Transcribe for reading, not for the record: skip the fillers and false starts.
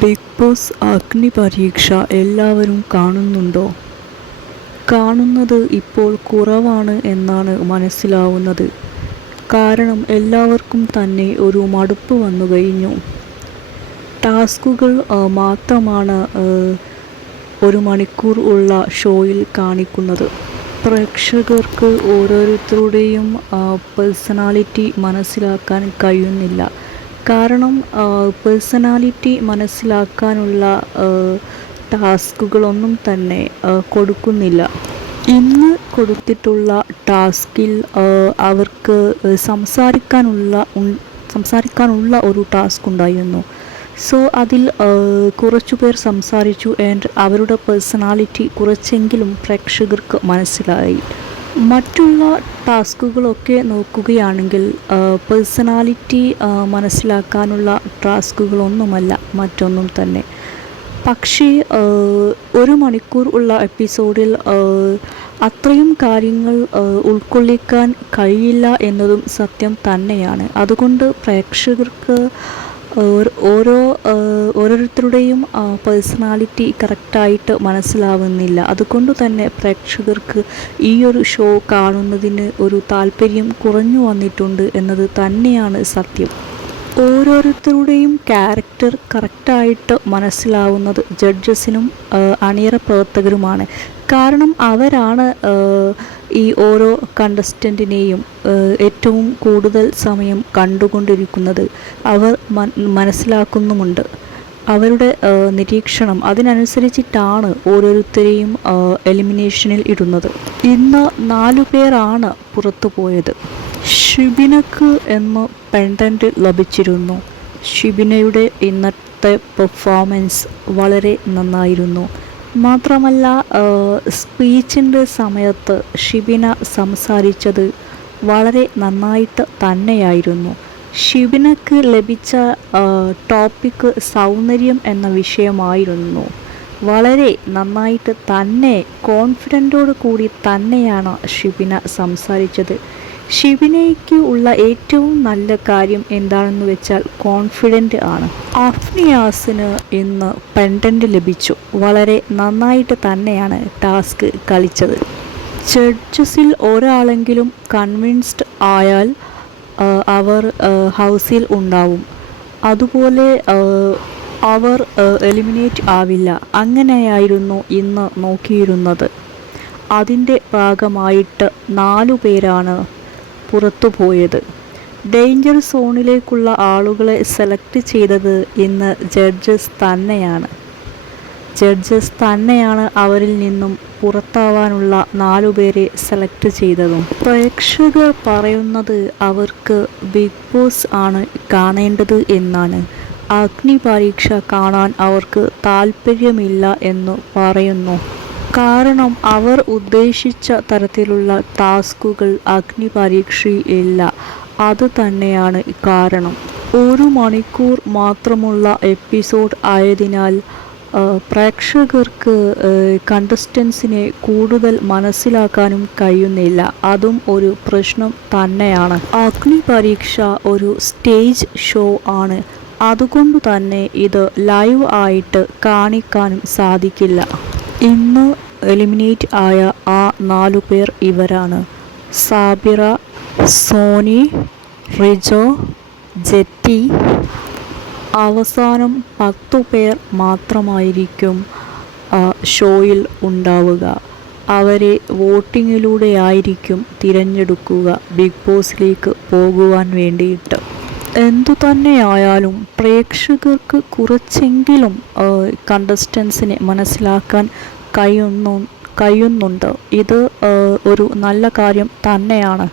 Big boss അഗ്നി പരീക്ഷ എല്ലാവരും കാണുന്നുണ്ടോ? കാണുന്നത് ഇപ്പോൾ കുറവാണ് എന്നാണ് മനസ്സിലാവുന്നത്. കാരണം എല്ലാവർക്കും തന്നെ ഒരു മടുപ്പ് വന്നു കഴിഞ്ഞു. ടാസ്കുകൾ മാത്രമാണ് 1 മണിക്കൂർ ഉള്ള ഷോയിൽ കാണിക്കുന്നത്. പ്രേക്ഷകർക്ക് ഓരോരുത്തരുടെയും പേഴ്സണാലിറ്റി മനസ്സിലാക്കാൻ കഴിയുന്നില്ല. കാരണം പേഴ്സണാലിറ്റി മനസ്സിലാക്കാനുള്ള ടാസ്കുകളൊന്നും തന്നെ കൊടുക്കുന്നില്ല. ഇന്ന് കൊടുത്തിട്ടുള്ള ടാസ്കിൽ അവർക്ക് സംസാരിക്കാനുള്ള ഒരു ടാസ്ക് ഉണ്ടായിരുന്നു. സോ അതിൽ കുറച്ചു പേർ സംസാരിച്ചു ആൻഡ് അവരുടെ പേഴ്സണാലിറ്റി കുറച്ചെങ്കിലും പ്രേക്ഷകർക്ക് മനസ്സിലായി. മറ്റുള്ള ടാസ്കുകളൊക്കെ നോക്കുകയാണെങ്കിൽ പേഴ്സണാലിറ്റി മനസ്സിലാക്കാനുള്ള ടാസ്കുകളൊന്നുമല്ല മറ്റൊന്നും തന്നെ. പക്ഷേ 1 മണിക്കൂർ ഉള്ള എപ്പിസോഡിൽ അത്രയും കാര്യങ്ങൾ ഉൾക്കൊള്ളിക്കാൻ കഴിയില്ല എന്നതും സത്യം തന്നെയാണ്. അതുകൊണ്ട് പ്രേക്ഷകർക്ക് ഓരോരുത്തരുടെയും പേഴ്സണാലിറ്റി കറക്റ്റായിട്ട് മനസ്സിലാവുന്നില്ല. അതുകൊണ്ട് തന്നെ പ്രേക്ഷകർക്ക് ഈ ഒരു ഷോ കാണുന്നതിന് ഒരു താല്പര്യം കുറഞ്ഞു വന്നിട്ടുണ്ട് എന്നത് തന്നെയാണ് സത്യം. ഓരോരുത്തരുടെയും ക്യാരക്ടർ കറക്റ്റായിട്ട് മനസ്സിലാവുന്നത് ജഡ്ജസിനും അണിയറ പ്രവർത്തകരുമാണ്. കാരണം അവരാണ് ഈ ഓരോ കണ്ടസ്റ്റൻറ്റിനെയും ഏറ്റവും കൂടുതൽ സമയം കണ്ടുകൊണ്ടിരിക്കുന്നത്. അവർ മനസ്സിലാക്കുന്നുമുണ്ട്. അവരുടെ നിരീക്ഷണം അതിനനുസരിച്ചിട്ടാണ് ഓരോരുത്തരെയും എലിമിനേഷനിൽ ഇടുന്നത്. ഇന്ന് 4 പേരാണ് പുറത്തു പോയത്. ഷിബിനക്ക് എന്ന് പെൻഡൻറ്റ് ലഭിച്ചിരുന്നു. ഷിബിനയുടെ ഇന്നത്തെ പെർഫോമൻസ് വളരെ നന്നായിരുന്നു. മാത്രമല്ല സ്പീച്ചിൻ്റെ സമയത്ത് ഷിബിന സംസാരിച്ചത് വളരെ നന്നായിട്ട് തന്നെയായിരുന്നു. ഷിബിനക്ക് ലഭിച്ച ടോപ്പിക്ക് സൗന്ദര്യം എന്ന വിഷയമായിരുന്നു. വളരെ നന്നായിട്ട് തന്നെ കോൺഫിഡൻറ്റോട് കൂടി തന്നെയാണ് ഷിബിന സംസാരിച്ചത്. ഷിബിനയ്ക്ക് ഉള്ള ഏറ്റവും നല്ല കാര്യം എന്താണെന്ന് വെച്ചാൽ കോൺഫിഡൻ്റ് ആണ്. അഫ്നിയാസിന് ഇന്ന് പെൻഡൻറ്റ് ലഭിച്ചു. വളരെ നന്നായിട്ട് തന്നെയാണ് ടാസ്ക് കളിച്ചത്. ജഡ്ജസിൽ ഒരാളെങ്കിലും കൺവിൻസ്ഡ് ആയാൽ അവർ ഹൗസിൽ ഉണ്ടാവും. അതുപോലെ അവർ എലിമിനേറ്റ് ആവില്ല. അങ്ങനെയായിരുന്നു ഇന്ന് നോക്കിയിരുന്നത്. അതിൻ്റെ ഭാഗമായിട്ട് 4 പേരാണ് പുറത്തു പോയത്. ഡേഞ്ചർ സോണിലേക്കുള്ള ആളുകളെ സെലക്ട് ചെയ്തത് ഇന്ന് ജഡ്ജസ് തന്നെയാണ് അവരിൽ നിന്നും പുറത്താവാനുള്ള 4 പേരെ സെലക്ട് ചെയ്തതും. പ്രേക്ഷകർ പറയുന്നത് അവർക്ക് ബിഗ് ബോസ് ആണ് കാണേണ്ടത് എന്നാണ്. അഗ്നി പരീക്ഷ കാണാൻ അവർക്ക് താല്പര്യമില്ല എന്ന് പറയുന്നു. കാരണം അവർ ഉദ്ദേശിച്ച തരത്തിലുള്ള ടാസ്കുകൾ അഗ്നി പരീക്ഷയിൽ ഇല്ല. അത് തന്നെയാണ് കാരണം. 1 മണിക്കൂർ മാത്രമുള്ള എപ്പിസോഡ് ആയതിനാൽ പ്രേക്ഷകർക്ക് കണ്ടസ്റ്റൻസിനെ കൂടുതൽ മനസ്സിലാക്കാനും കഴിയുന്നില്ല. അതും ഒരു പ്രശ്നം തന്നെയാണ്. അഗ്നി പരീക്ഷ ഒരു സ്റ്റേജ് ഷോ ആണ്. അതുകൊണ്ട് തന്നെ ഇത് ലൈവ് ആയിട്ട് കാണിക്കാനും സാധിക്കില്ല. ഇന്ന് എലിമിനേറ്റ് ആയ ആ 4 പേർ ഇവരാണ്: സാബിറ, സോനി, റിജോ, ജെറ്റി. അവസാനം 10 പേർ മാത്രമായിരിക്കും ഷോയിൽ ഉണ്ടാവുക. അവരെ വോട്ടിങ്ങിലൂടെയായിരിക്കും തിരഞ്ഞെടുക്കുക ബിഗ് ബോസിലേക്ക് പോകുവാൻ വേണ്ടിയിട്ട്. എന്തുതന്നെയായാലും പ്രേക്ഷകർക്ക് കുറച്ചെങ്കിലും കണ്ടസ്റ്റൻസിനെ മനസ്സിലാക്കാൻ കഴിയുന്നുണ്ട്. ഇത് ഒരു നല്ല കാര്യം തന്നെയാണ്.